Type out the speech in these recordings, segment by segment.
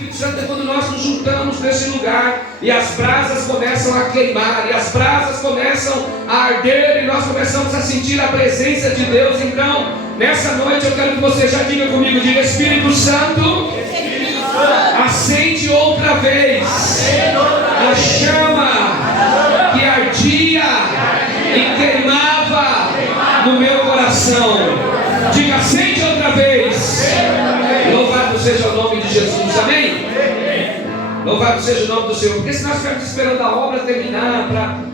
Espírito Santo é quando nós nos juntamos nesse lugar e as brasas começam a queimar, e as brasas começam a arder, e nós começamos a sentir a presença de Deus. Então, nessa noite eu quero que você já diga comigo, diga: Espírito Santo, acende outra vez a chama que ardia e queimava no meu coração. Diga: acende outra vez. Louvado seja o nome de Jesus, amém? Louvado seja o nome do Senhor. Porque se nós ficarmos esperando a obra terminar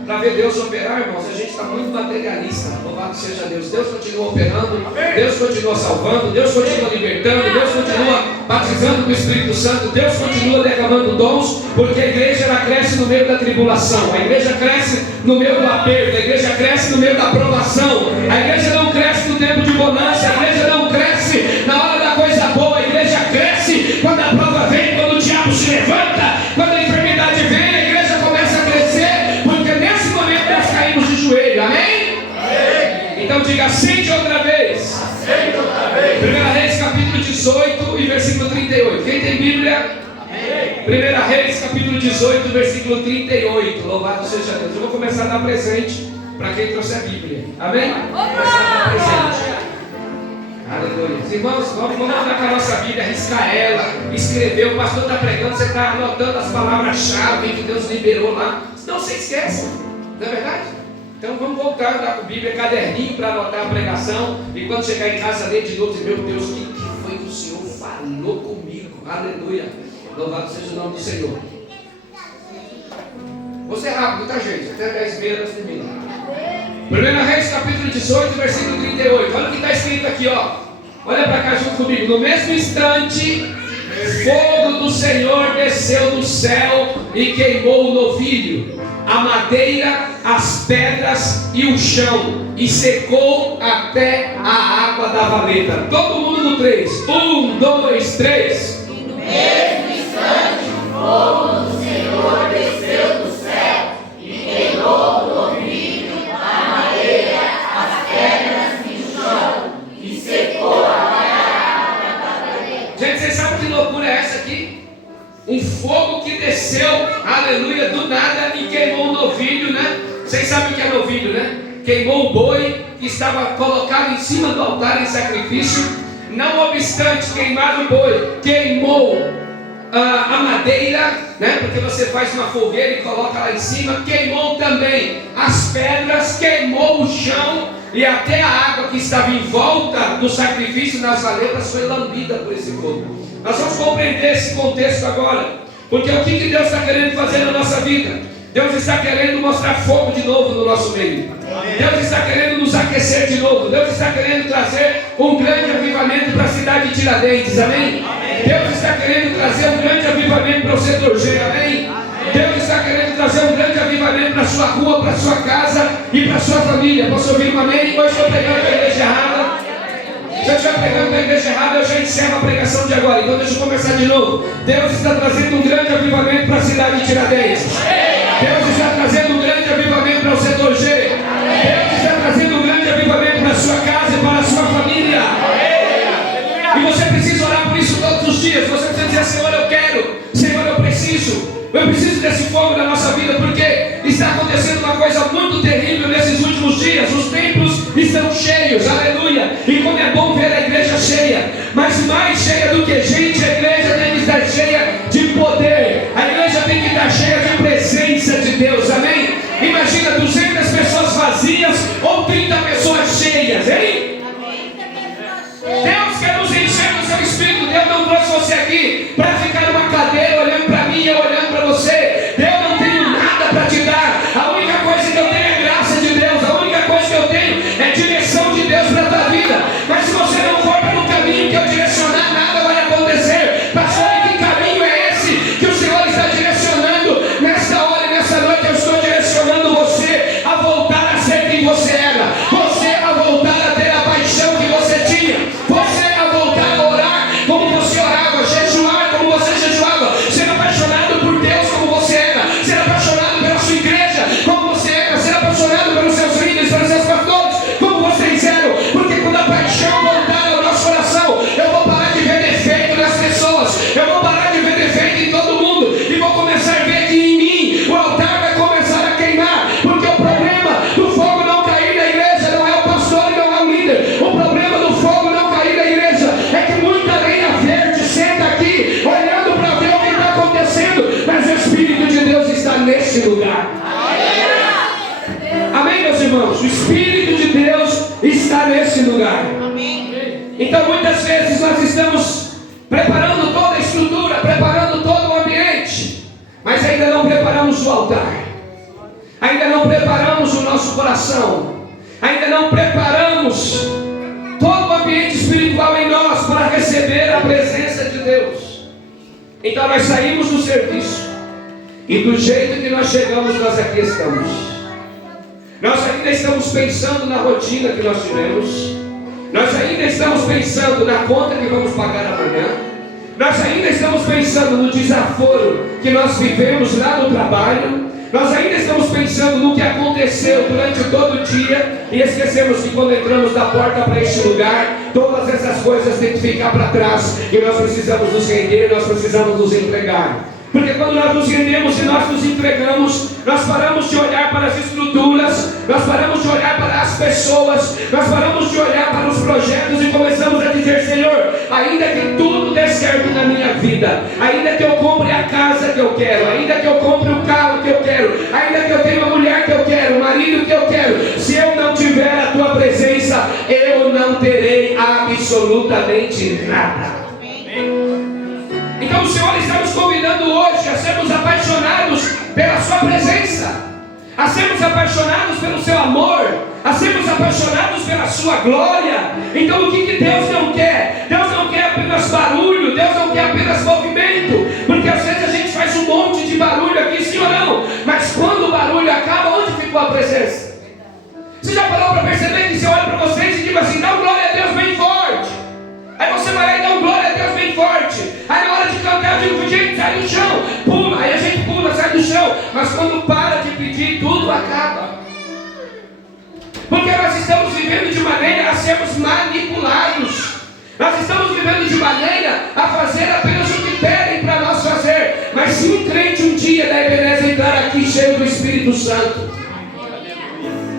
para ver Deus operar, irmãos, a gente está muito materialista. Louvado seja Deus. Deus continua operando, Deus continua salvando, Deus continua libertando, Deus continua batizando com o Espírito Santo, Deus continua derramando dons, porque a igreja ela cresce no meio da tribulação, a igreja cresce no meio do aperto, a igreja cresce no meio da provação, a igreja não cresce no tempo de bonança, a igreja não cresce na hora da coisa boa, a igreja cresce quando a prova vem, quando o diabo se levanta, quando a enfermidade vem, a igreja começa a crescer, porque nesse momento nós caímos de joelho, amém? Então diga: acende outra vez. 1 Reis capítulo 18 e versículo 38. Quem tem Bíblia? 1 Reis capítulo 18 versículo 38. Louvado seja Deus. Eu vou começar a dar presente para quem trouxe a Bíblia, amém? Vou começar a dar presente. Aleluia. Irmãos, vamos andar com a nossa Bíblia, arriscar ela, escrever. O pastor está pregando, você está anotando as palavras-chave que Deus liberou lá, senão você esquece, não é verdade? Então vamos voltar a andar com a Bíblia, caderninho para anotar a pregação, e quando chegar em casa ler de novo, dizer: meu Deus, o que foi que o Senhor falou comigo? Aleluia. Louvado seja o nome do Senhor. Vou ser rápido, tá, gente? Até 10h30 nós terminamos. 1 Reis capítulo 18, versículo 38. Olha o que está escrito aqui, ó. Olha para cá junto comigo. No mesmo instante, fogo do Senhor desceu do céu e queimou o novilho, a madeira, as pedras e o chão, e secou até a água da valeta. Todo mundo no 3. 1, 2, 3. E no mesmo instante, o fogo do Senhor desceu do céu e queimou o novilho, a madeira, as pedras e o chão, e secou até a água da valeta. Gente, vocês sabem que loucura é essa aqui? Um fogo que desceu, aleluia, do nada e queimou o novilho, né? Vocês sabem o que é novilho, né? Queimou o boi que estava colocado em cima do altar em sacrifício. Não obstante queimar o boi, queimou a madeira, né? Porque você faz uma fogueira e coloca lá em cima. Queimou também as pedras, queimou o chão, e até a água que estava em volta do sacrifício nas valetas foi lambida por esse fogo. Nós vamos compreender esse contexto agora, porque o que Deus está querendo fazer na nossa vida? Deus está querendo mostrar fogo de novo no nosso meio. Deus está querendo nos aquecer de novo. Deus está querendo trazer um grande avivamento para a cidade de Tiradentes, amém? Deus está querendo trazer um grande avivamento para o setor G, amém? Deus está querendo trazer um grande avivamento para a sua rua, para a sua casa e para a sua família. Posso ouvir um amém? Hoje estou pregando para a igreja errada. Se eu estiver pregando para a igreja errada, eu já encerro a pregação de agora. Então deixa eu começar de novo. Deus está trazendo um grande avivamento para a cidade de Tiradentes. Deus está trazendo um grande avivamento para o setor G. Deus está trazendo um grande avivamento para a sua casa e para a sua família. E você precisa orar por isso todos os dias. Você precisa dizer: Senhor, eu quero. Senhor, eu preciso. Eu preciso desse fogo na nossa vida, porque está acontecendo uma coisa muito terrível nesses últimos dias. Os templos estão cheios, aleluia. E como é bom ver a igreja cheia. Mas mais cheia do que gente, a igreja tem que estar cheia de poder. A igreja tem que estar cheia de presença de Deus, amém? Imagina 200 pessoas vazias ou 30 pessoas cheias, hein? Deus quer nos encher do seu Espírito. Deus não trouxe você aqui para ficar numa cadeira olhando para mim e eu olhando para você. Eu não tenho nada para te dar. A única coisa que eu tenho é graça de Deus. A única coisa que eu tenho é direção de Deus para a tua vida. Mas se você não for pelo caminho que eu direcionar, nada vai acontecer. Pastor, que caminho é esse que o Então muitas vezes nós estamos preparando toda a estrutura, preparando todo o ambiente, mas ainda não preparamos o altar, ainda não preparamos o nosso coração, ainda não preparamos todo o ambiente espiritual em nós para receber a presença de Deus. Então nós saímos do serviço e do jeito que nós chegamos, nós aqui estamos. Nós ainda estamos pensando na rotina que nós tivemos, nós ainda estamos pensando na conta que vamos pagar amanhã, nós ainda estamos pensando no desaforo que nós vivemos lá no trabalho, nós ainda estamos pensando no que aconteceu durante todo o dia e esquecemos que quando entramos da porta para este lugar, todas essas coisas têm que ficar para trás e nós precisamos nos render, nós precisamos nos entregar. Porque quando nós nos rendemos e nós nos entregamos, nós paramos de olhar para as estruturas, nós paramos de olhar para as pessoas, nós paramos de olhar para os projetos e começamos a dizer: Senhor, ainda que tudo dê certo na minha vida, ainda que eu compre a casa que eu quero, ainda que eu compre o carro que eu quero, ainda que eu tenha a mulher que eu quero, o marido que eu quero, se eu não tiver a tua presença, eu não terei absolutamente nada. Então o Senhor está nos convidando hoje a sermos apaixonados pela sua presença, a sermos apaixonados pelo seu amor, a sermos apaixonados pela sua glória. Então o que Deus não quer? Deus não quer apenas barulho, Deus não quer apenas movimento, porque às vezes a gente faz um monte de barulho aqui, sim ou não? Mas quando o barulho acaba, onde ficou a presença? Você já parou para perceber que você olha para vocês e diz assim: dá glória a Deus bem forte. Aí você vai lá e dá um glória a Deus bem forte. Aí na hora de cantar eu digo: gente, sai do chão, pula. Aí a gente pula, sai do chão. Mas quando para de pedir, tudo acaba. Porque nós estamos vivendo de maneira a sermos manipulados. Nós estamos vivendo de maneira a fazer apenas o que pedem para nós fazer. Mas se um crente um dia da Ebenezer entrar aqui cheio do Espírito Santo,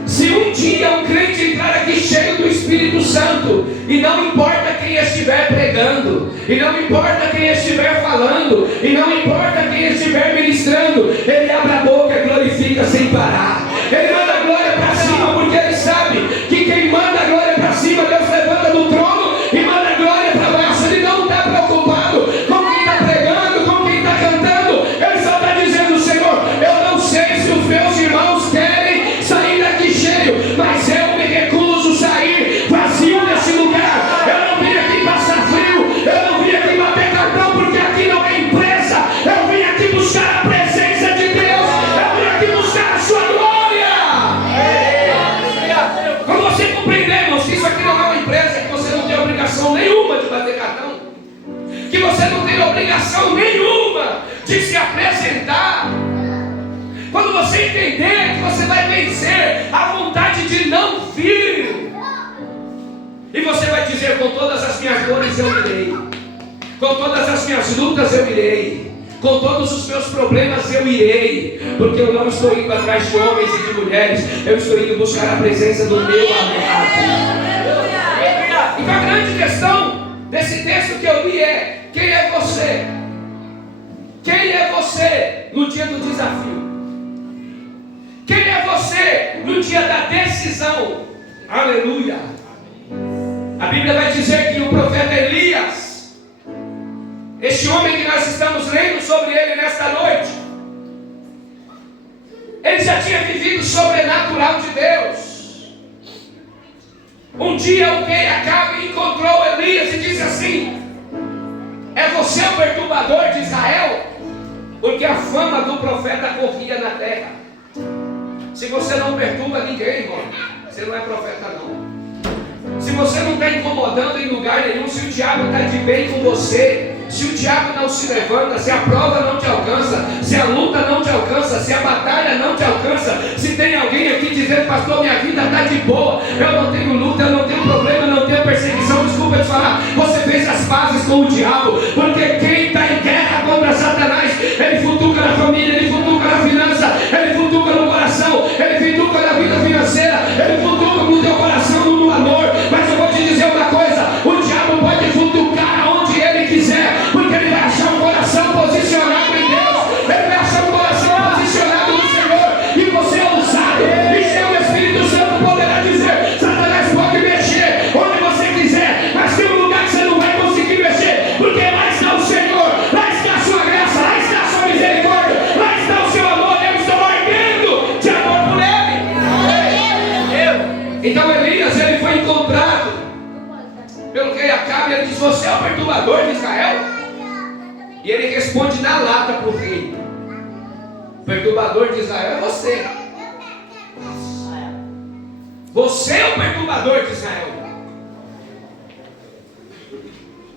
se um dia um crente entrar aqui cheio do Espírito Santo, e não importa quem estiver pregando, e não importa quem estiver falando, e não importa quem estiver ministrando, ele abre a boca e glorifica sem parar. Ele manda a glória para cima, porque ele sabe que quem manda a glória para cima, Deus levanta do trono e manda a glória para baixo. Ele não está preocupado com quem está pregando, com quem está cantando. Ele só está dizendo: Senhor, eu não sei se os meus irmãos querem sair daqui cheio, mas eu me recuso a sair vazio desse lugar. Eu não vim aqui passar frio, eu não vim aqui bater cartão, porque aqui não é empresa. Eu vim aqui buscar a presença de Deus, eu vim aqui buscar a sua glória. Quando você compreender, irmãos, que isso aqui não é uma empresa, que você não tem obrigação nenhuma de bater cartão, que você não tem obrigação nenhuma de se apresentar, quando você entender que você vai vencer a vontade de não vir, e você vai dizer: com todas as minhas dores eu irei, com todas as minhas lutas eu irei, com todos os meus problemas eu irei, porque eu não estou indo atrás de homens e de mulheres, eu estou indo buscar a presença do meu amado. Então a grande questão desse texto que eu li é: quem é você? Quem é você no dia do desafio? Quem é você no dia da decisão? Aleluia! A Bíblia vai dizer que o profeta Elias, este homem que nós estamos lendo sobre ele nesta noite, ele já tinha vivido o sobrenatural de Deus. Um dia o rei Acabe encontrou Elias e disse assim: é você o perturbador de Israel? Porque a fama do profeta corria na terra. Se você não perturba ninguém, irmão, você não é profeta não. Se você não está incomodando em lugar nenhum, se o diabo está de bem com você, se o diabo não se levanta, se a prova não te alcança, se a luta não te alcança, se a batalha não te alcança, se tem alguém aqui dizendo: pastor, minha vida está de boa, eu não tenho luta, eu não tenho problema, eu não tenho perseguição, desculpa eu te falar, você fez as pazes com o diabo, porque quem está em guerra contra Satanás, ele futuca na família, ele futuca na finança, ele futuca no coração, ele futuca na vida financeira, ele futuca no teu coração, no amor. Mas eu vou te dizer uma coisa: o diabo pode futucar aonde ele quiser, porque ele vai achar um coração posicionado em Deus, ele vai achar um coração posicionado no Senhor, e você é ousado, e seu Espírito Santo poderá dizer: Satanás pode mexer onde você quiser, mas tem um responde na lata para o rei. O perturbador de Israel é você. Você é o perturbador de Israel.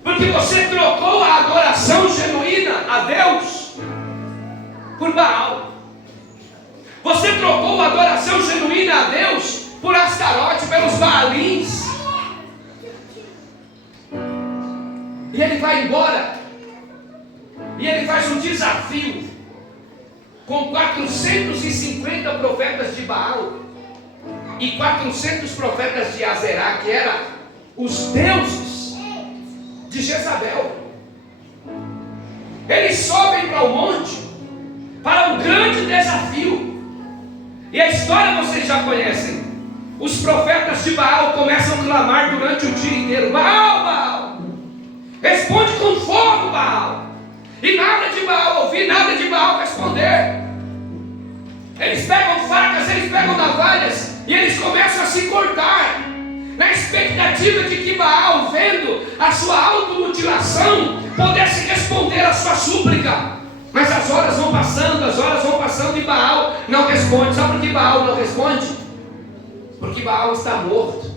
Porque você trocou a adoração genuína a Deus por Baal. Você trocou a adoração genuína a Deus por Astarote, pelos Baalins. E ele vai embora. E ele faz um desafio com 450 profetas de Baal e 400 profetas de Azerá, que eram os deuses de Jezabel. Eles sobem para o monte para um grande desafio. E a história vocês já conhecem. Os profetas de Baal começam a clamar durante o dia inteiro: Baal, Baal, responde com fogo, Baal. E nada de Baal ouvir, nada de Baal responder. Eles pegam facas, eles pegam navalhas e eles começam a se cortar, na expectativa de que Baal, vendo a sua automutilação, pudesse responder a sua súplica. Mas as horas vão passando e Baal não responde. Sabe por que Baal não responde? Porque Baal está morto.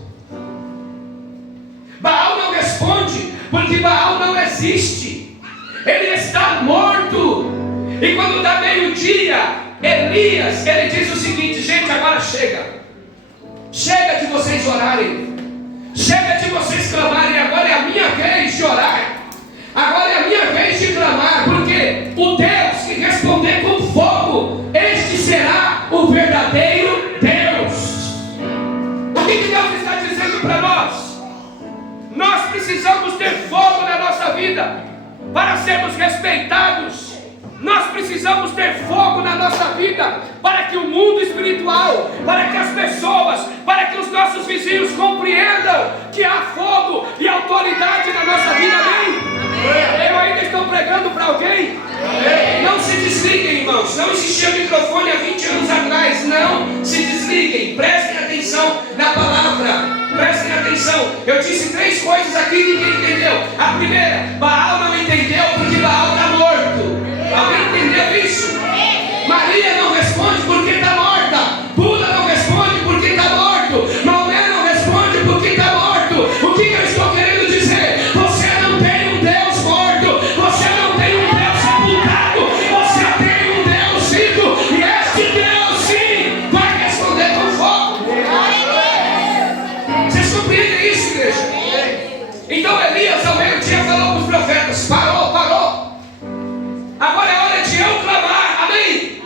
Baal não responde porque Baal não existe. Ele está morto. E quando dá meio-dia, Elias, ele diz o seguinte: gente, agora chega. Chega de vocês orarem. Chega de vocês clamarem. Agora é a minha vez de orar. Agora é a minha vez de clamar. Porque o Deus que responder com fogo, este será o verdadeiro Deus. O que Deus está dizendo para nós? Nós precisamos ter fogo na nossa vida para sermos respeitados. Nós precisamos ter fogo na nossa vida para que o mundo espiritual, para que as pessoas, para que os nossos vizinhos compreendam que há fogo e autoridade na nossa vida. Amém? Eu ainda estou pregando para alguém? Não se desliguem, irmãos. Não existia microfone há 20 anos atrás. Não se desliguem. Prestem atenção na palavra. Prestem atenção. Eu disse 3 coisas aqui e ninguém entendeu. A primeira: Baal não entendeu porque Baal está morto. Alguém entendeu isso? Maria não responde porque está morta. Buda não responde porque está morto. Maomé não responde porque está morto. O que eu estou querendo dizer? Você não tem um Deus morto. Você não tem um Deus sepultado. Você tem um Deus vivo. E este Deus sim vai responder com fogo. Vocês compreendem isso, igreja? Então Elias ao meio-dia falou para os profetas: parou. Agora é hora de eu clamar. Amém?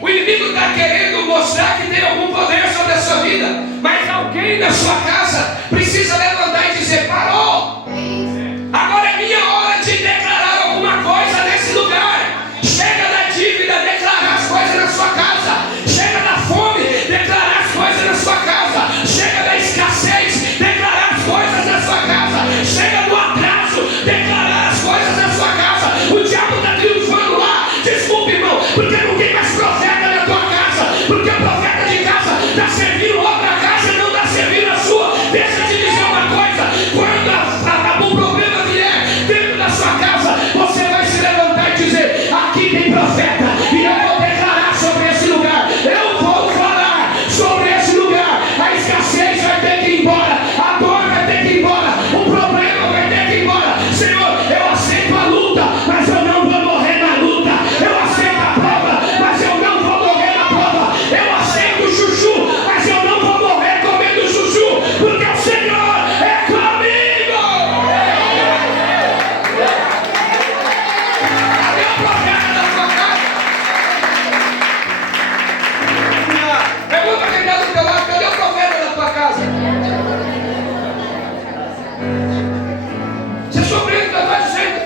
O inimigo está querendo mostrar que tem algum poder sobre a sua vida, mas alguém na sua casa precisa levantar e dizer: parou. Agora é minha hora de declarar alguma coisa nesse lugar. Chega da dívida, declarar as coisas na sua casa. Chega da fome, declarar as coisas na sua casa. Chega da escassez, declarar as coisas na sua casa. Chega do atraso, declarar as coisas na sua casa. O diabo está triunfando lá. Desculpe, irmão, porque não tem mais profeta na tua casa. Porque o profeta de casa está servindo outra casa e não está servindo a sua. Deixa eu te dizer uma coisa: quando o problema vier dentro da sua casa, você vai se levantar e dizer: aqui tem profeta, e eu vou declarar sobre esse lugar. Eu vou falar sobre esse lugar. A escassez vai ter que ir embora. A dor vai ter que ir embora. O problema vai ter que ir embora. Senhor, eu aceito a luta, mas eu não vou morrer na luta. Eu aceito a prova, mas eu não vou morrer na prova. Eu aceito o chuchu, mas eu não vou morrer comendo chuchu, porque o Senhor é comigo. Cadê o profeta da sua casa? Pergunta quem está do teu lado: cadê o profeta da tua casa? Você compreende o que eu estou dizendo?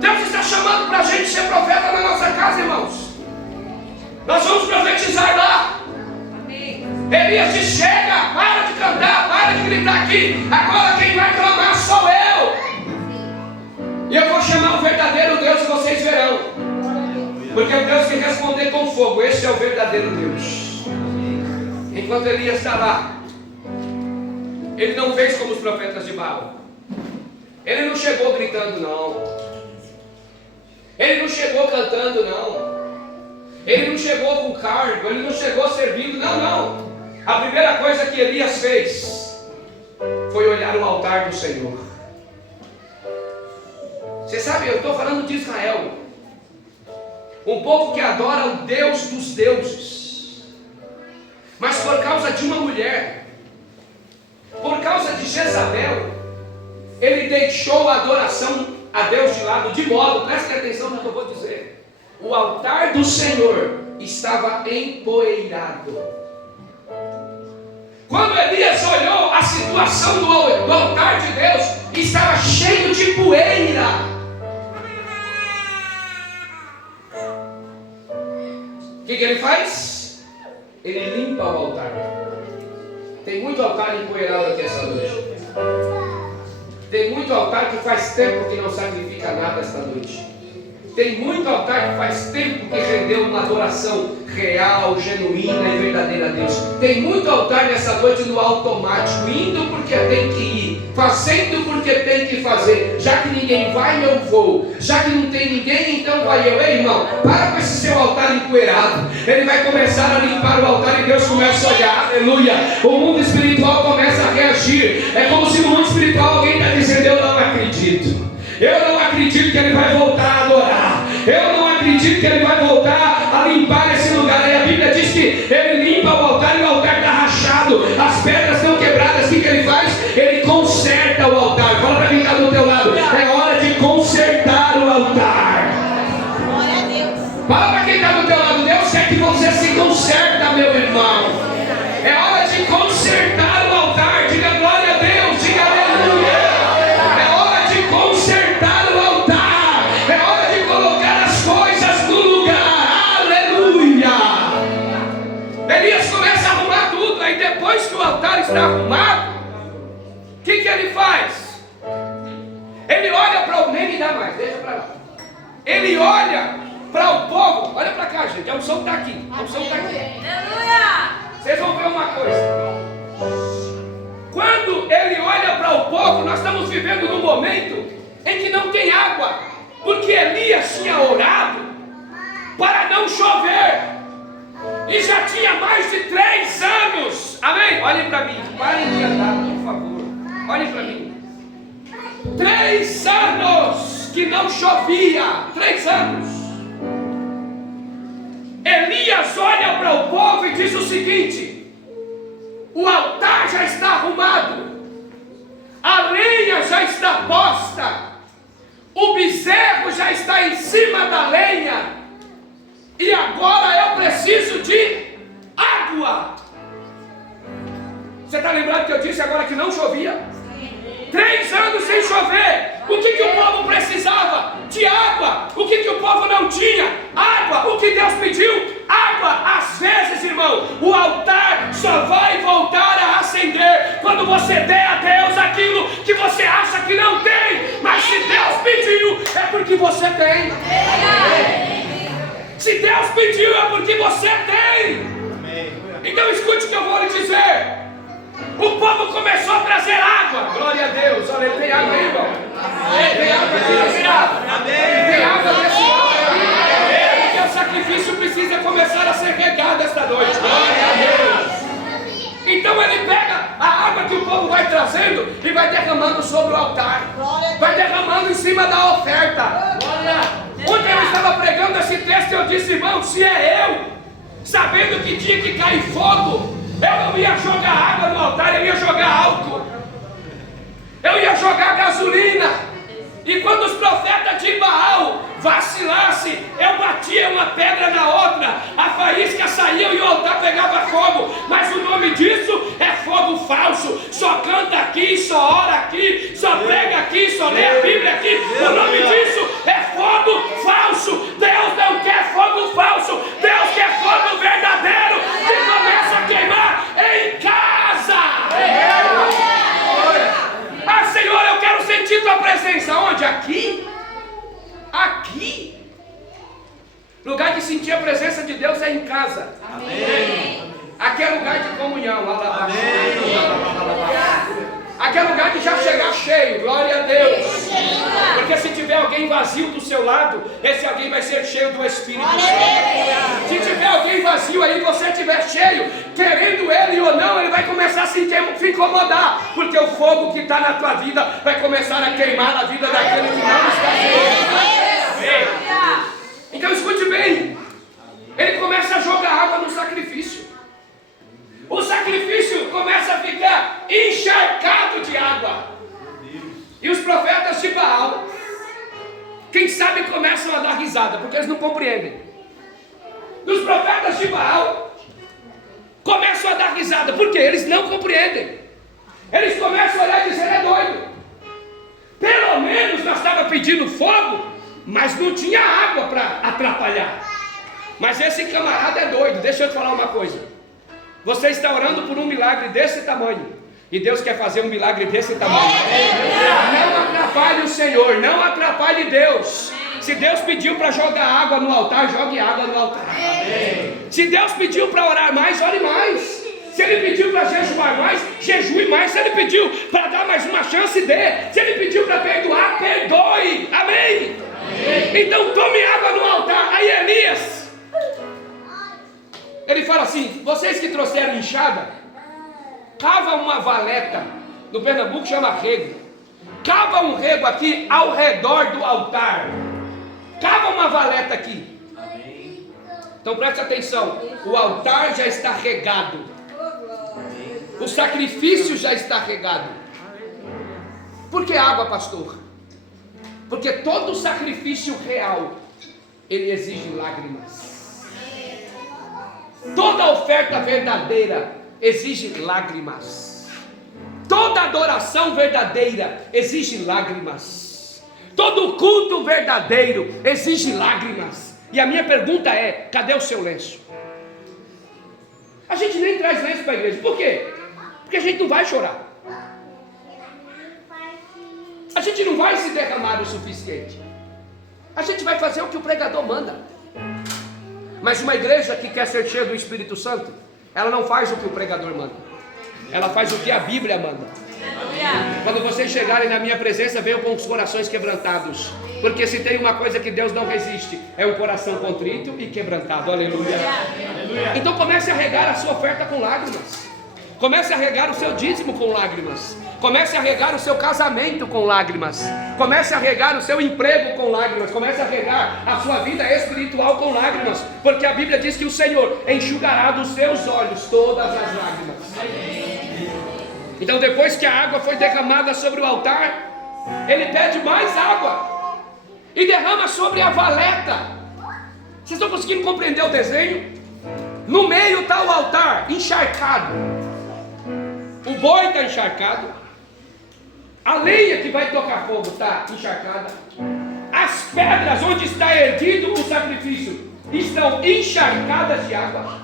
Deus está chamando para a gente ser profeta na nossa casa, irmãos. Nós vamos profetizar lá. Elias diz: chega, para de cantar, para de gritar aqui. Agora quem vai clamar sou eu. E eu vou chamar o verdadeiro Deus e vocês verão. Porque é o Deus que responder com fogo. Esse é o verdadeiro Deus. Enquanto Elias está lá, ele não fez como os profetas de Baal. Ele não chegou gritando, não. Ele não chegou cantando, não. Ele não chegou com cargo, ele não chegou servindo, não. A primeira coisa que Elias fez foi olhar o altar do Senhor. Você sabe, eu estou falando de Israel, um povo que adora o Deus dos deuses, mas por causa de uma mulher, por causa de Jezabel, ele deixou a adoração a Deus de lado, de modo, prestem atenção no que eu vou dizer, o altar do Senhor estava empoeirado. Quando Elias olhou a situação do altar de Deus, estava cheio de poeira. O que ele faz? Ele limpa o altar. Tem muito altar empoeirado aqui essa noite. Tem muito altar que faz tempo que não sacrifica nada esta noite. Tem muito altar que faz tempo que rendeu uma adoração real, genuína e verdadeira a Deus. Tem muito altar nessa noite no automático, indo porque tem que ir, fazendo porque tem que fazer. Já que ninguém vai, eu vou. Já que não tem ninguém, então vai eu. Ei, irmão, para com esse seu altar empoeirado. Ele vai começar a limpar o altar e Deus começa a olhar, aleluia. O mundo espiritual começa a reagir. É como se no mundo espiritual alguém está dizendo: eu não acredito. Eu não acredito que ele vai voltar a adorar. Eu não acredito que ele vai voltar a limpar esse lugar. E a Bíblia diz que ele limpa o altar e o altar está rachado. As pedras estão quebradas. O que ele faz? Ele conserta o altar. Fala para quem está do teu lado. É hora de consertar o altar. Glória a Deus. Fala para quem está do teu lado. Deus quer que você se conserta, meu irmão. É hora de consertar o altar. Diga glória a Deus. Diga aleluia. Depois que o altar está arrumado, o que ele faz? Ele olha para o... Nem me dá mais, deixa para lá. Ele olha para o povo. Olha para cá, gente, a unção está aqui. A unção está aqui. Vocês vão ver uma coisa. Quando ele olha para o povo, nós estamos vivendo num momento em que não tem água, porque Elias tinha orado para não chover. E já tinha mais de 3 anos. Amém? Olhem para mim. Parem de andar, por favor. Olhem para mim. 3 anos que não chovia. 3 anos. Elias olha para o povo e diz o seguinte: o altar já está arrumado. A lenha já está posta. O bezerro já está em cima da lenha. E agora eu preciso de água. Você está lembrado que eu disse agora que não chovia? 3 anos sem chover. O que o povo precisava? De água. O que o povo não tinha? Água. O que Deus pediu? Água. Às vezes, irmão, o altar só vai voltar a acender quando você der a Deus aquilo que você acha que não tem. Mas se Deus pediu, é porque você tem. Se Deus pediu, é porque você tem. Então escute o que eu vou lhe dizer. O povo começou a trazer água. Glória a Deus. Olha, tem água aí, irmão. Tem água aqui nesse lado. Tem água nesse lado. Porque o sacrifício precisa começar a ser regado esta noite. Glória a Deus. Então ele pega a água que o povo vai trazendo e vai derramando sobre o altar. Vai derramando em cima da oferta. Ontem eu estava pregando esse texto e eu disse: irmão, se é eu, sabendo que tinha que cair fogo, eu não ia jogar água no altar, eu ia jogar álcool, eu ia jogar gasolina. E quando os profetas de Baal vacilassem, eu batia uma pedra na outra, a faísca saía e o altar pegava fogo. Mas o nome disso é fogo falso. Só canta aqui, só ora aqui, só prega aqui, só lê a Bíblia aqui. O nome disso é fogo falso. Deus não quer fogo falso. Deus quer fogo verdadeiro que começa a queimar em casa. Ah, Senhor, eu quero sentir tua presença. Onde? Aqui? Aqui? Lugar de sentir a presença de Deus é em casa. Amém. Aqui é lugar de comunhão. Amém. Aquele lugar de já chegar cheio, glória a Deus. Porque se tiver alguém vazio do seu lado, esse alguém vai ser cheio do Espírito Santo. Se tiver alguém vazio aí, você estiver cheio, querendo ele ou não, ele vai começar a se incomodar. Porque o fogo que está na tua vida vai começar a queimar na vida daquele que não está cheio. Então escute bem. Ele começa a jogar água no sacrifício. O sacrifício começa a ficar encharcado de água. E os profetas de Baal, quem sabe, começam a dar risada, porque eles não compreendem. E os profetas de Baal começam a dar risada, porque eles não compreendem. Eles começam a olhar e dizer: é doido. Pelo menos nós estávamos pedindo fogo, mas não tinha água para atrapalhar. Mas esse camarada é doido. Deixa eu te falar uma coisa. Você está orando por um milagre desse tamanho, e Deus quer fazer um milagre desse tamanho. Não atrapalhe o Senhor, não atrapalhe Deus. Se Deus pediu para jogar água no altar, jogue água no altar. Se Deus pediu para orar mais, ore mais. Se Ele pediu para jejuar mais, jejue mais. Se Ele pediu para dar mais uma chance, dê. Se Ele pediu para perdoar, perdoe. Amém? Então tome água no altar. Aí Elias, ele fala assim: vocês que trouxeram enxada, cava uma valeta. No Pernambuco chama rego. Cava um rego aqui ao redor do altar. Cava uma valeta aqui. Então preste atenção. O altar já está regado. O sacrifício já está regado. Por que água, pastor? Porque todo sacrifício real, ele exige lágrimas. Toda oferta verdadeira exige lágrimas. Toda adoração verdadeira exige lágrimas. Todo culto verdadeiro exige lágrimas. E a minha pergunta é: cadê o seu lenço? A gente nem traz lenço para a igreja. Por quê? Porque a gente não vai chorar. A gente não vai se derramar o suficiente. A gente vai fazer o que o pregador manda. Mas uma igreja que quer ser cheia do Espírito Santo, ela não faz o que o pregador manda. Ela faz o que a Bíblia manda. Quando vocês chegarem na minha presença, venham com os corações quebrantados. Porque se tem uma coisa que Deus não resiste, é um coração contrito e quebrantado. Aleluia. Então comece a regar a sua oferta com lágrimas. Comece a regar o seu dízimo com lágrimas. Comece a regar o seu casamento com lágrimas. Comece a regar o seu emprego com lágrimas. Comece a regar a sua vida espiritual com lágrimas. Porque a Bíblia diz que o Senhor enxugará dos seus olhos todas as lágrimas. Então depois que a água foi derramada sobre o altar, ele pede mais água e derrama sobre a valeta. Vocês estão conseguindo compreender o desenho? No meio está o altar encharcado. O boi está encharcado. A lenha que vai tocar fogo está encharcada. As pedras onde está erguido o sacrifício estão encharcadas de água.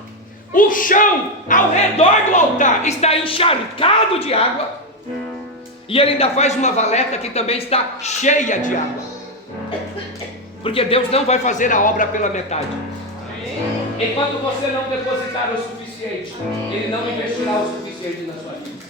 O chão ao redor do altar está encharcado de água. E ele ainda faz uma valeta que também está cheia de água. Porque Deus não vai fazer a obra pela metade. Enquanto você não depositar o suficiente, Ele não investirá o suficiente na sua vida.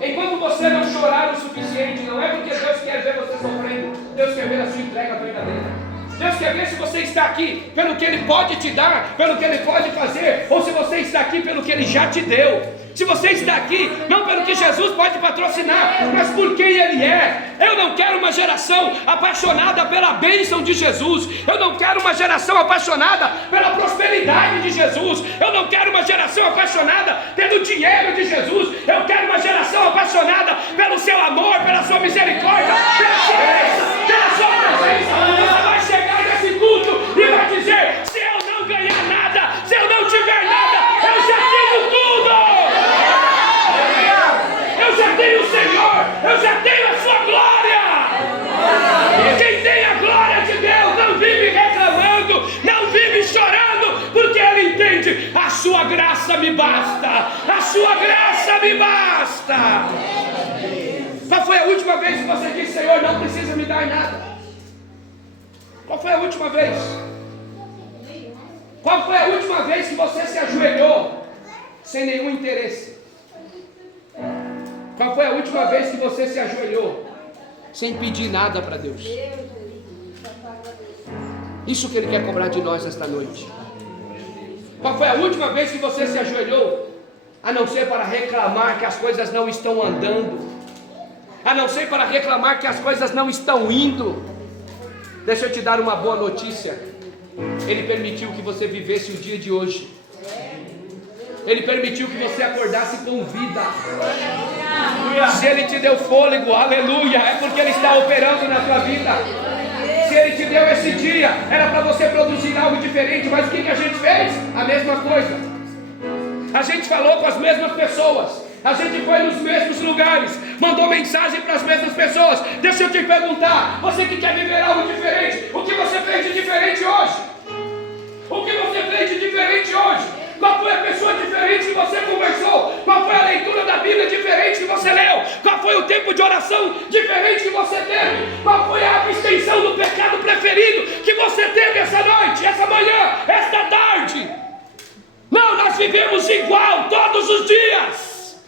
Enquanto você não chorar o suficiente, não é porque Deus quer ver você sofrendo, Deus quer ver a sua entrega verdadeira. Deus quer ver se você está aqui pelo que Ele pode te dar, pelo que Ele pode fazer, ou se você está aqui pelo que Ele já te deu. Se você está aqui, não pelo que Jesus pode patrocinar, mas por quem Ele é. Eu não quero uma geração apaixonada pela bênção de Jesus. Eu não quero uma geração apaixonada pela prosperidade de Jesus. Eu não quero uma geração apaixonada pelo dinheiro de Jesus. Eu quero uma geração apaixonada pelo seu amor, pela sua misericórdia, pela sua graça, pela sua presença. Você vai chegar nesse culto e vai dizer: se eu não ganhar nada, se eu não tiver nada, eu já tenho tudo. Eu já tenho o Senhor, eu já tenho a sua glória. Quem tem a glória de Deus não vive reclamando, não vive chorando, porque ele entende: a sua graça me basta, a sua graça me basta. Qual foi a última vez que você disse: Senhor, não precisa me dar nada? Qual foi a última vez? Qual foi a última vez que você se ajoelhou sem nenhum interesse? Qual foi a última vez que você se ajoelhou sem pedir nada para Deus? Isso que Ele quer cobrar de nós esta noite. Qual foi a última vez que você se ajoelhou, a não ser para reclamar que as coisas não estão andando, a não ser para reclamar que as coisas não estão indo? Deixa eu te dar uma boa notícia. Ele permitiu que você vivesse o dia de hoje. Ele permitiu que você acordasse com vida. Se Ele te deu fôlego, aleluia, é porque Ele está operando na tua vida. Se Ele te deu esse dia, era para você produzir algo diferente. Mas o que a gente fez? A mesma coisa. A gente falou com as mesmas pessoas, a gente foi nos mesmos lugares, mandou mensagem para as mesmas pessoas. Deixa eu te perguntar, você que quer viver algo diferente, o que você fez de diferente hoje? O que você fez de diferente hoje? Qual foi a pessoa diferente que você conversou? Qual foi a leitura da Bíblia diferente que você leu? Qual foi o tempo de oração diferente que você teve? Qual foi a abstenção do pecado preferido que você teve essa noite, essa manhã, esta tarde? Não, nós vivemos igual todos os dias.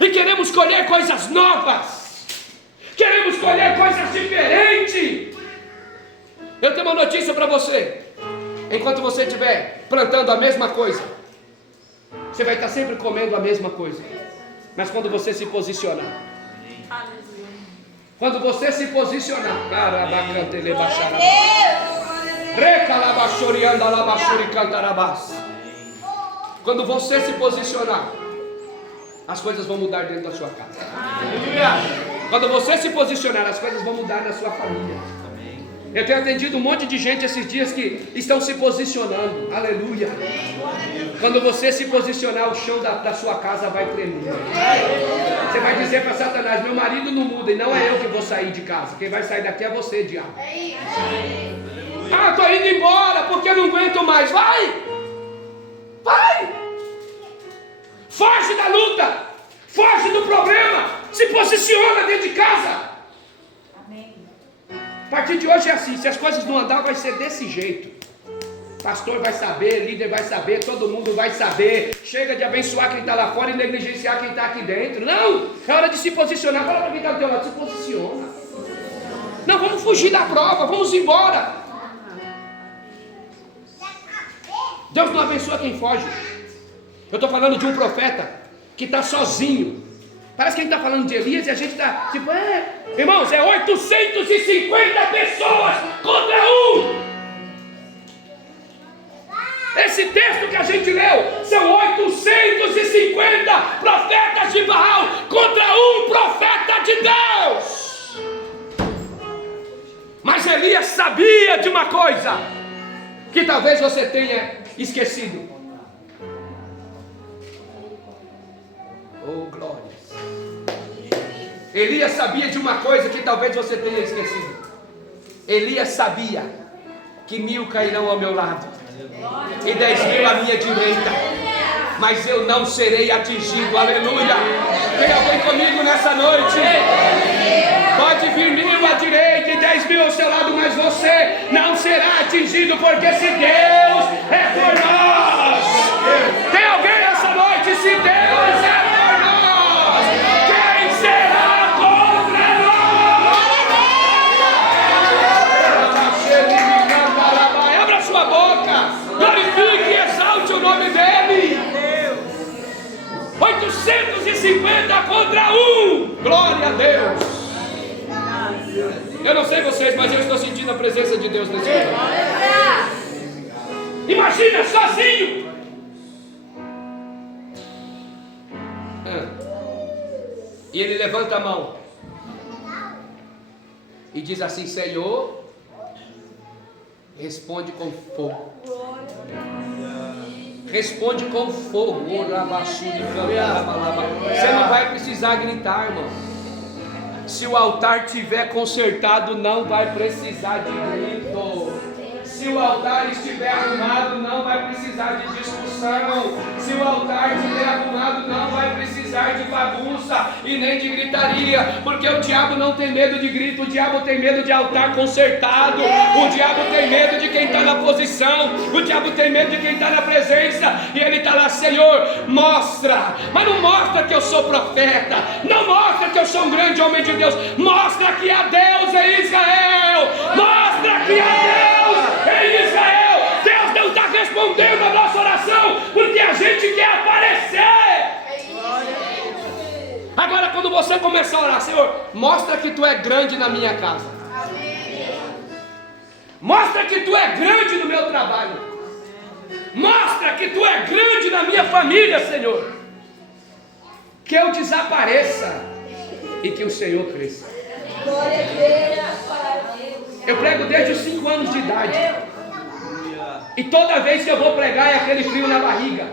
E queremos colher coisas novas. Queremos colher coisas diferentes. Eu tenho uma notícia para você. Enquanto você estiver plantando a mesma coisa, você vai estar sempre comendo a mesma coisa. Mas quando você se posicionar, quando você se posicionar, quando você se posicionar, as coisas vão mudar dentro da sua casa. Quando você se posicionar, as coisas vão mudar na sua família. Eu tenho atendido um monte de gente esses dias que estão se posicionando. Aleluia. Quando você se posicionar, o chão da sua casa vai tremer. Você vai dizer para Satanás: meu marido não muda, e não é eu que vou sair de casa. Quem vai sair daqui é você, diabo. Ah, estou indo embora porque eu não aguento mais. Vai! Vai! Foge da luta! Foge do problema! Se posiciona dentro de casa! A partir de hoje é assim, se as coisas não andar, vai ser desse jeito. Pastor vai saber, líder vai saber, todo mundo vai saber. Chega de abençoar quem está lá fora e negligenciar quem está aqui dentro. Não, é hora de se posicionar. Fala para quem está do teu lado, se posiciona. Não, vamos fugir da prova, vamos embora. Deus não abençoa quem foge. Eu estou falando de um profeta que está sozinho. Parece que a gente está falando de Elias e a gente está tipo, irmãos, é 850 pessoas contra um. Esse texto que a gente leu, são 850 profetas de Baal contra um profeta de Deus. Mas Elias sabia de uma coisa, que talvez você tenha esquecido. Oh, glória. Elias sabia de uma coisa que talvez você tenha esquecido. Elias sabia que 1000 cairão ao meu lado e 10.000 à minha direita, mas eu não serei atingido. Aleluia. Tem alguém comigo nessa noite? Pode vir 1000 à direita e 10.000 ao seu lado, mas você não será atingido, porque se Deus é por nós. Tem alguém nessa noite? Se Deus é por nós, quem será contra nós? Abra sua boca, glorifique e exalte o nome dele. 850 contra 1. Glória a Deus. Eu não sei vocês, mas eu estou sentindo a presença de Deus nesse lugar. Imagina sozinho. E ele levanta a mão e diz assim: Senhor, responde com fogo. Responde com fogo. Você não vai precisar gritar, irmão. Se o altar tiver consertado, não vai precisar de grito. Se Se o altar estiver arrumado, não vai precisar de discussão. Se o altar estiver arrumado, não vai precisar de bagunça e nem de gritaria, porque o diabo não tem medo de grito, o diabo tem medo de altar consertado, o diabo tem medo de quem está na posição, o diabo tem medo de quem está na presença, e ele está lá: Senhor, mostra, mas não mostra que eu sou profeta, não mostra que eu sou um grande homem de Deus, mostra que há Deus em Israel, mostra que há Deus em Israel. Deus não está respondendo a nossa oração porque a gente quer aparecer. Agora, quando você começar a orar: Senhor, mostra que tu é grande na minha casa, mostra que tu é grande no meu trabalho, mostra que tu é grande na minha família, Senhor, que eu desapareça e que o Senhor cresça. Eu prego desde os 5 anos de idade, e toda vez que eu vou pregar é aquele frio na barriga,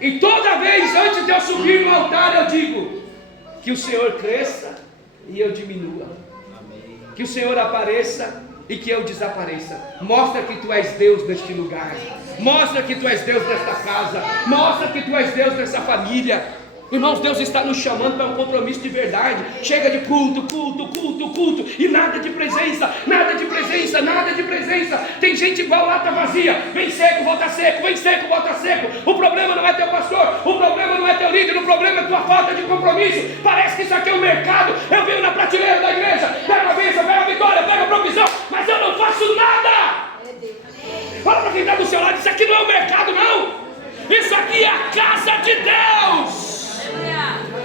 e toda vez antes de eu subir no altar eu digo: que o Senhor cresça e eu diminua, que o Senhor apareça e que eu desapareça. Mostra que tu és Deus neste lugar, mostra que tu és Deus nesta casa, mostra que tu és Deus nessa família. Irmãos, Deus está nos chamando para um compromisso de verdade. Chega de culto, e nada de presença, nada de presença, nada de presença. Tem gente igual lata vazia: vem seco, volta seco, vem seco, volta seco. O problema não é teu pastor, o problema não é teu líder, o problema é tua falta de compromisso. Parece que isso aqui é um mercado. Eu venho na prateleira da igreja, pego a bênção, pego a vitória, pego a provisão, mas eu não faço nada. Olha para quem está do seu lado: isso aqui não é um mercado, não. Isso aqui é a casa de Deus.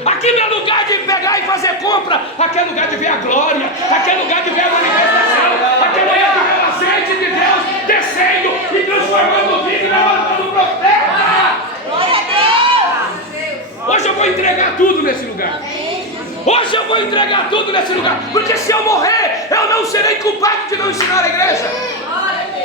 Aqui não é lugar de pegar e fazer compra, aqui é lugar de ver a glória, aqui é lugar de ver a manifestação, aqui é lugar de ver o azeite de Deus descendo e transformando o vinho na mão do profeta. Glória a Deus! Hoje eu vou entregar tudo nesse lugar. Hoje eu vou entregar tudo nesse lugar, porque se eu morrer, eu não serei culpado de não ensinar a igreja.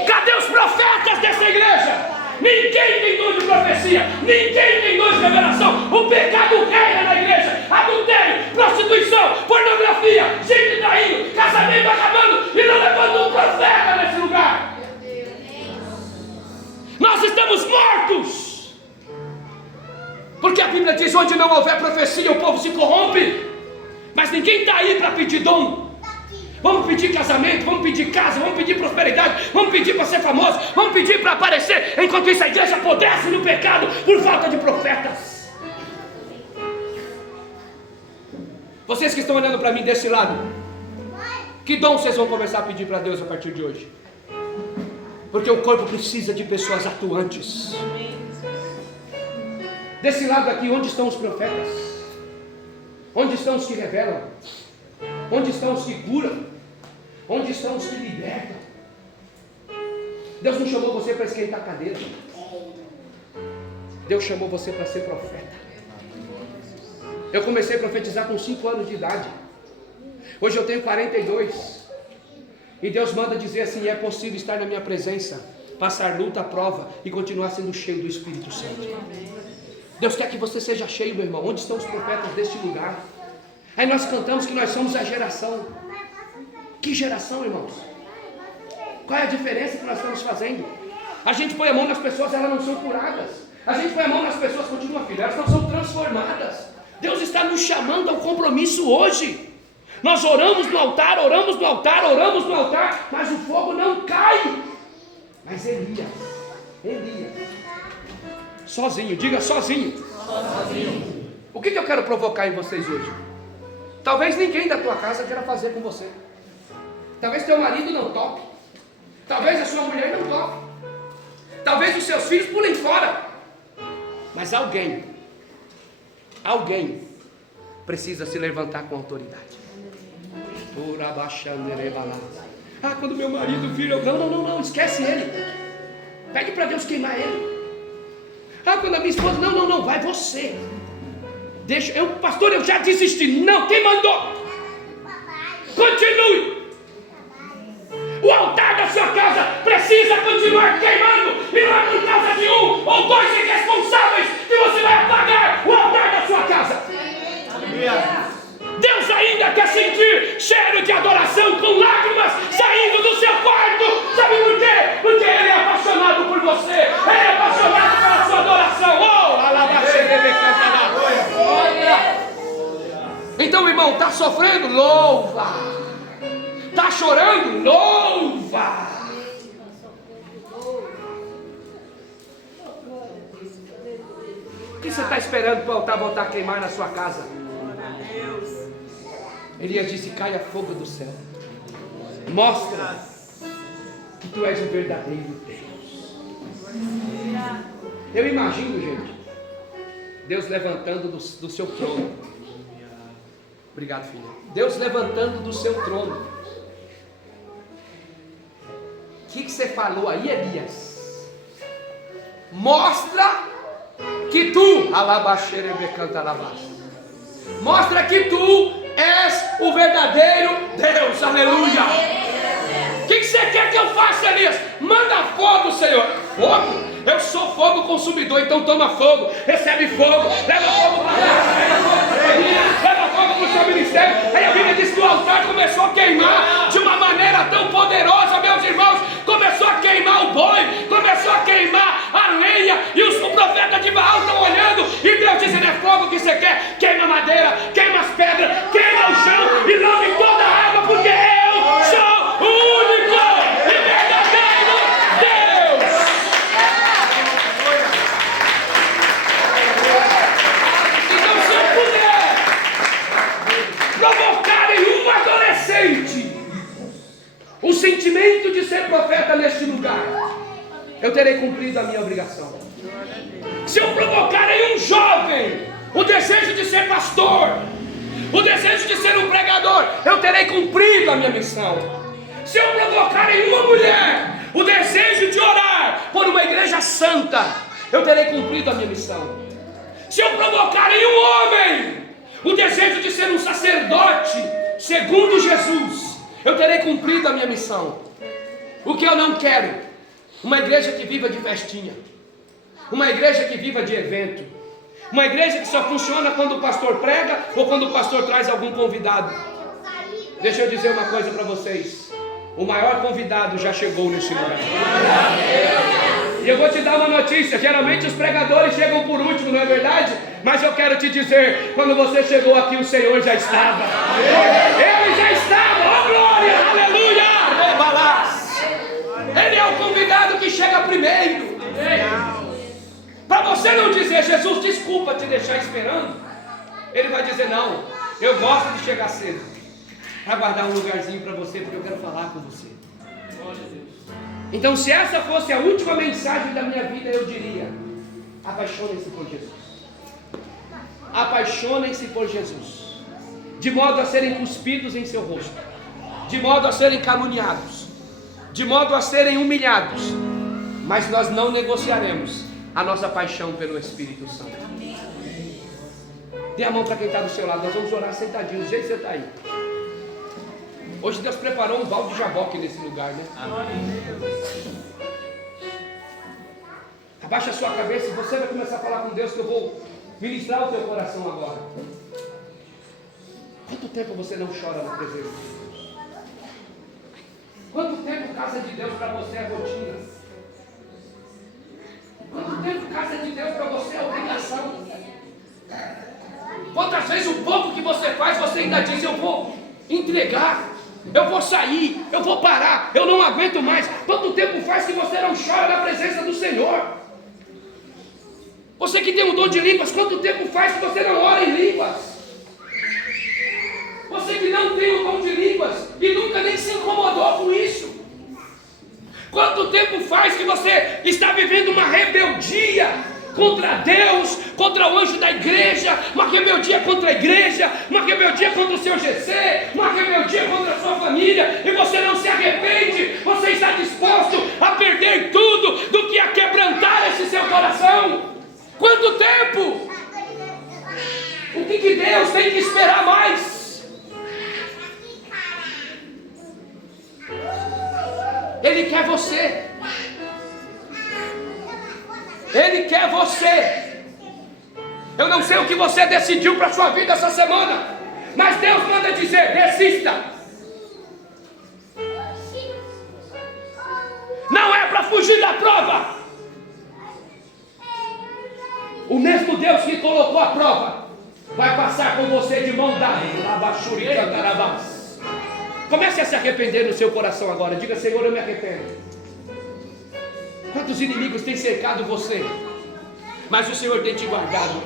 Cadê os profetas dessa igreja? Ninguém tem dom de profecia, ninguém tem dom de revelação. O pecado reina na igreja: adultério, prostituição, pornografia, gente traindo, casamento acabando e não levando um profeta nesse lugar. Nós estamos mortos, porque a Bíblia diz: onde não houver profecia o povo se corrompe. Mas ninguém está aí para pedir dom. Vamos pedir casamento, vamos pedir casa, vamos pedir prosperidade, vamos pedir para ser famoso, vamos pedir para aparecer, enquanto isso a igreja apodrece no pecado por falta de profetas. Vocês que estão olhando para mim desse lado, que dom vocês vão começar a pedir para Deus a partir de hoje? Porque o corpo precisa de pessoas atuantes. Desse lado aqui, onde estão os profetas? Onde estão os que revelam? Onde estão os que curam? Onde estão os que libertam? Deus não chamou você para esquentar a cadeira. Deus chamou você para ser profeta. Eu comecei a profetizar com 5 anos de idade. Hoje eu tenho 42. E Deus manda dizer assim: é possível estar na minha presença, passar luta, prova e continuar sendo cheio do Espírito Santo. Deus quer que você seja cheio, meu irmão. Onde estão os profetas deste lugar? Aí nós cantamos que nós somos a geração. Que geração, irmãos? Qual é a diferença que nós estamos fazendo? A gente põe a mão nas pessoas, elas não são curadas. A gente põe a mão nas pessoas, continuam filhas, elas não são transformadas. Deus está nos chamando ao compromisso hoje. Nós oramos no altar, oramos no altar, oramos no altar, mas o fogo não cai. Mas Elias, sozinho, diga sozinho. O que eu quero provocar em vocês hoje? Talvez ninguém da tua casa queira fazer com você. Talvez teu marido não toque. Talvez a sua mulher não toque. Talvez os seus filhos pulem fora. Mas alguém precisa se levantar com autoridade. Ah, quando meu marido, filho, não, esquece ele. Pede para Deus queimar ele. Ah, quando a minha esposa, não, vai você. Deixa, pastor, eu já desisti. Não, quem mandou? Continue. O altar da sua casa precisa continuar queimando. E não é por causa de um ou dois irresponsáveis que você vai apagar o altar da sua casa. Deus ainda quer sentir cheiro de adoração com lágrimas saindo do seu quarto. Sabe por quê? Porque sofrendo? Louva. Está chorando? Louva. O que você está esperando para o altar voltar a queimar na sua casa? Elias disse: caia fogo do céu. Mostra que tu és o verdadeiro Deus. Eu imagino, gente, Deus levantando do seu trono. Obrigado, filha. Deus levantando do seu trono. O que você falou aí, Elias? Mostra que tu, mostra que tu és o verdadeiro Deus. Aleluia. O que você quer que eu faça, Elias? Manda fogo, Senhor. Fogo? Eu sou fogo consumidor, então toma fogo, recebe fogo, leva fogo para lá, leva fogo para o seu ministério. Aí a Bíblia diz que o altar começou a queimar de uma maneira tão poderosa, meus irmãos. Começou a queimar o boi, começou a queimar a lenha, e o profeta de Baal estão olhando, e Deus dizendo: é fogo que você quer? Queima a madeira, queima as pedras, queima o chão e lave toda a água, porque eu sou o único e verdadeiro Deus. Então, se eu puder provocar em um adolescente o sentimento de ser profeta neste lugar, eu terei cumprido a minha obrigação. Se eu provocar em um jovem o desejo de ser pastor, o desejo de ser um pregador, eu terei cumprido a minha missão. Se eu provocar em uma mulher o desejo de orar por uma igreja santa, eu terei cumprido a minha missão. Se eu provocar em um homem o desejo de ser um sacerdote segundo Jesus, eu terei cumprido a minha missão. O que eu não quero? Uma igreja que viva de festinha, uma igreja que viva de evento, uma igreja que só funciona quando o pastor prega ou quando o pastor traz algum convidado. Deixa eu dizer uma coisa para vocês: o maior convidado já chegou nesse lugar. E eu vou te dar uma notícia: geralmente os pregadores chegam por último, não é verdade? Mas eu quero te dizer, quando você chegou aqui, o Senhor já estava. Ele já estava, ó glória, aleluia, rebalás. Ele é o convidado que chega primeiro. Para você não dizer: Jesus, desculpa te deixar esperando, ele vai dizer: não, eu gosto de chegar cedo, para guardar um lugarzinho para você, porque eu quero falar com você. Então, se essa fosse a última mensagem da minha vida, eu diria: apaixonem-se por Jesus. Apaixonem-se por Jesus, de modo a serem cuspidos em seu rosto, de modo a serem caluniados, de modo a serem humilhados, mas nós não negociaremos a nossa paixão pelo Espírito Santo. Dê a mão para quem está do seu lado. Nós vamos orar sentadinhos, do jeito que você está aí. Hoje Deus preparou um balde de jaboque nesse lugar, né? Abaixa a sua cabeça e você vai começar a falar com Deus, que eu vou ministrar o teu coração agora. Quanto tempo você não chora na presença de Deus? Quanto tempo casa de Deus para você é rotina? Quanto tempo casa de Deus para você é obrigação? Quantas vezes o pouco que você faz, você ainda diz: eu vou entregar, eu vou sair, eu vou parar, eu não aguento mais. Quanto tempo faz que você não chora na presença do Senhor? Você que tem um dom de línguas, quanto tempo faz que você não ora em línguas? Você que não tem o dom de línguas e nunca nem se incomodou com isso. Quanto tempo faz que você está vivendo uma rebeldia contra Deus, contra o anjo da igreja, uma rebeldia contra a igreja, uma rebeldia contra o seu GC, uma rebeldia contra a sua família, e você não se arrepende? Você está disposto a perder tudo do que a quebrantar esse seu coração? Quanto tempo? O que Deus tem que esperar mais? Ele quer você. Ele quer você. Eu não sei o que você decidiu para a sua vida essa semana, mas Deus manda dizer: desista. Não é para fugir da prova. O mesmo Deus que colocou a prova vai passar com você de mão dada. Comece a se arrepender no seu coração agora. Diga: Senhor, eu me arrependo. Quantos inimigos têm cercado você, mas o Senhor tem te guardado.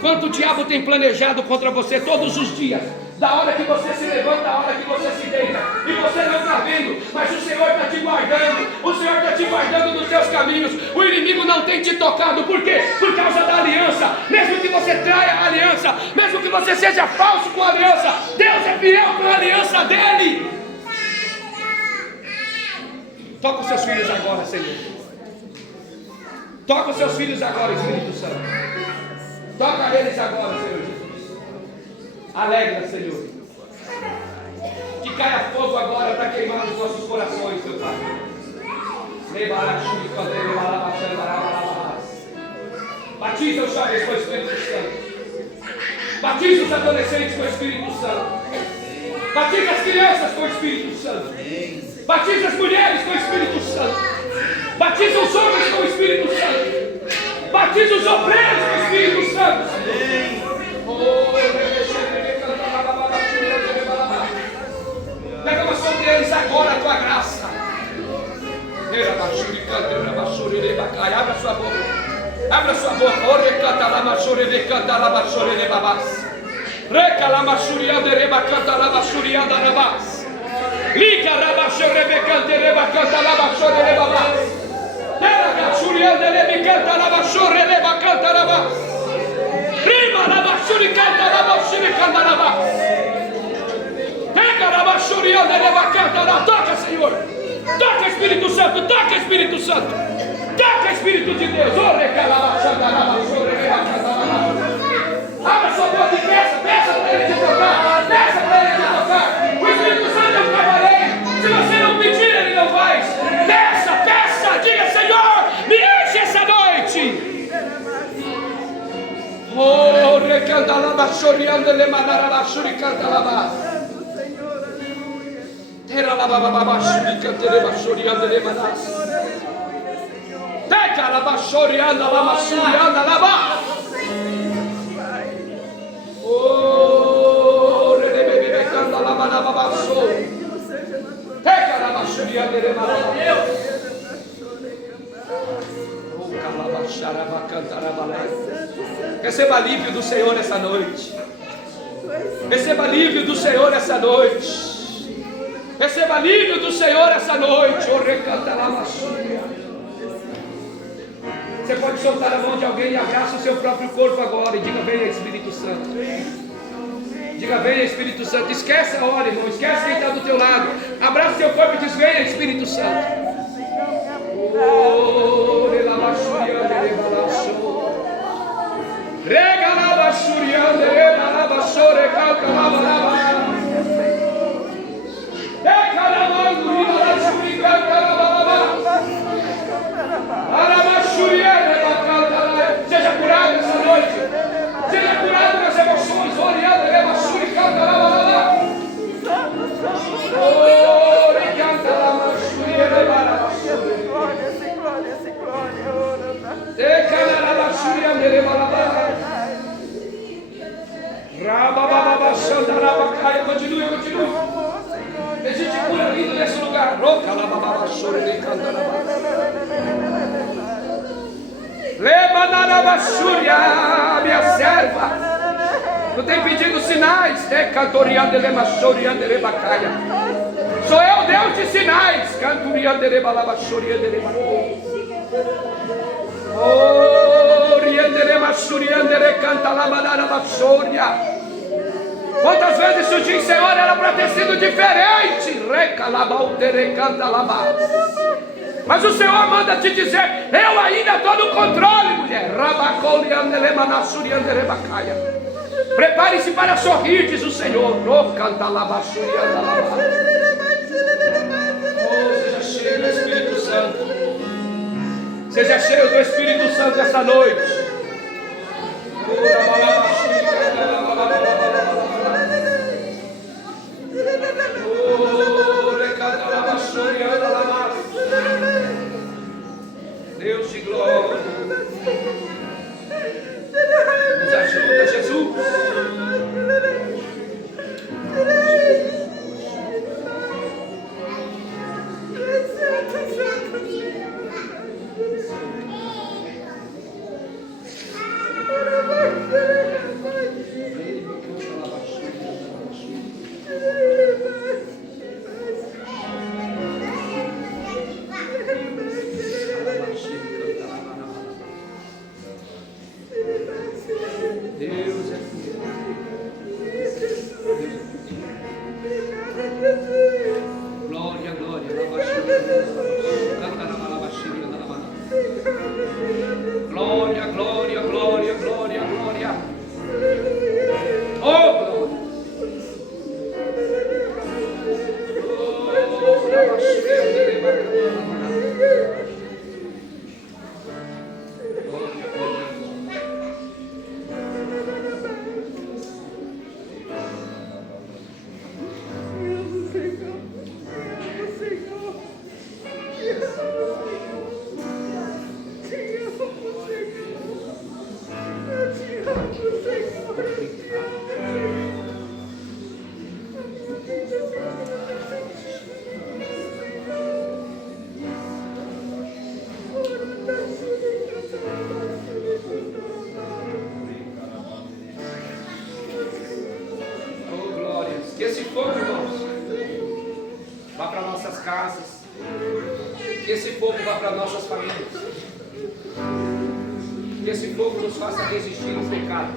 Quanto o diabo tem planejado contra você todos os dias, da hora que você se levanta, da hora que você se deita, e você não está vendo, mas o Senhor está te guardando, o Senhor está te guardando nos seus caminhos. O inimigo não tem te tocado. Por quê? Por causa da aliança. Mesmo que você traia a aliança, mesmo que você seja falso com a aliança, Deus é fiel com a aliança dele. Toca os seus filhos agora, Senhor. Toca os seus filhos agora, Espírito Santo. Toca eles agora, Senhor Jesus. Alegra, Senhor. Que caia fogo agora para queimar os nossos corações, seu Pai. Batiza os jovens com o Espírito Santo. Batiza os adolescentes com o Espírito Santo. Batiza as crianças com o Espírito Santo. Batiza as mulheres com o Espírito Santo. Batiza os homens com o Espírito Santo. Batiza os obreiros com o Espírito Santo. Derrama sobre eles agora a tua graça. Abra sua boca. Abra sua boca. Liga rabachore becante rebacanta labachore rebabas. Era gachuriande lebicanta labachore lebacanta labas. Prima labachuri canta labachuri canta labas. Pega labachuriande lebacanta la. Toca, Senhor. Toca, Espírito Santo. Toca, Espírito Santo. Toca, Espírito de Deus. Ore calabachanda labachore lebacanta labas. Abra sua boca e peça para ele te tocar. Peça para ele te tocar. O Espírito Santo é um cavaleiro. Se você não pedir, ele não vai. Peça, peça. Diga: Senhor, me enche essa noite. Oh, recanta lava choriando le manara churi canta lava. Terra lava baba churi canta lava choriando le manas. Teca lava choriando lava choriando lava. Oh, rebebe canta lava lava so. Teca lava choriando le manas. Receba alívio do Senhor essa noite. Receba alívio do Senhor essa noite. Receba alívio do Senhor essa noite. Você pode soltar a mão de alguém e abraça o seu próprio corpo agora e diga: venha, Espírito Santo. Diga: venha, Espírito Santo. Esquece a hora, irmão. Esquece quem está do teu lado. Abraça o seu corpo e diz: venha, Espírito Santo. Oh, rega lava churiande, lava chore, calca lava lava. Deca lava duri, lava churi, calca lava lava. Lava churiande, calca lava. Seja curado essa noite. Seja curado nas emoções. Oriande, lava churi, calca lava lava. Oh, recanta lava churiande, lava churi. Deca lava churiande, lava lava. Continue. Existe cura vindo nesse lugar. Minha serva, tu tem pedido sinais. Sou eu, Deus de sinais. Quantas vezes tu diz: Senhor, era para ter sido diferente. Mas o Senhor manda te dizer: eu ainda estou no controle, mulher. Prepare-se para sorrir, diz o Senhor. Seja cheio do Espírito Santo. Seja cheio do Espírito Santo essa noite. Deus de glória. casas. Que esse fogo vá para nossas famílias. Que esse fogo nos faça resistir ao pecado.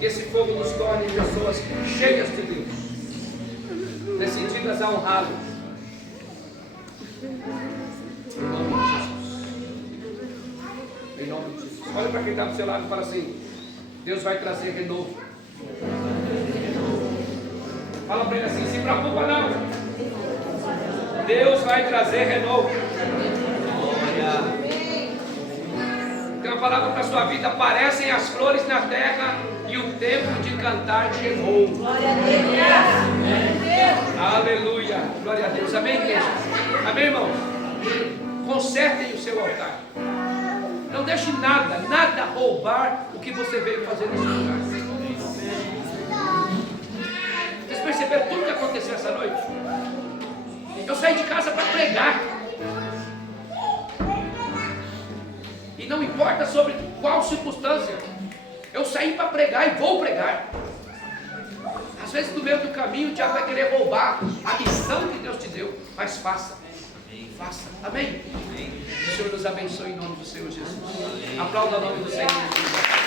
Que esse fogo nos torne pessoas cheias de Deus, decididas a honrá-lo. Em nome de Jesus. Em nome de Jesus. Olha para quem está do seu lado e fala assim: Deus vai trazer renovo. Fala para ele assim: se preocupa não. Deus vai trazer renovo. Tem uma palavra para a sua vida: aparecem as flores na terra e o tempo de cantar chegou. Glória a Deus. Aleluia. Glória a Deus. Amém, igreja? Amém, irmãos? Consertem o seu altar. Não deixe nada roubar o que você veio fazer nesse lugar. Vocês perceberam tudo que aconteceu essa noite? Eu saí de casa para pregar. E não importa sobre qual circunstância, eu saí para pregar e vou pregar. Às vezes no meio do caminho o diabo vai querer roubar a missão que Deus te deu. Mas faça. Faça. Amém? O Senhor nos abençoe em nome do Senhor Jesus. Aplauda o nome do Senhor Jesus.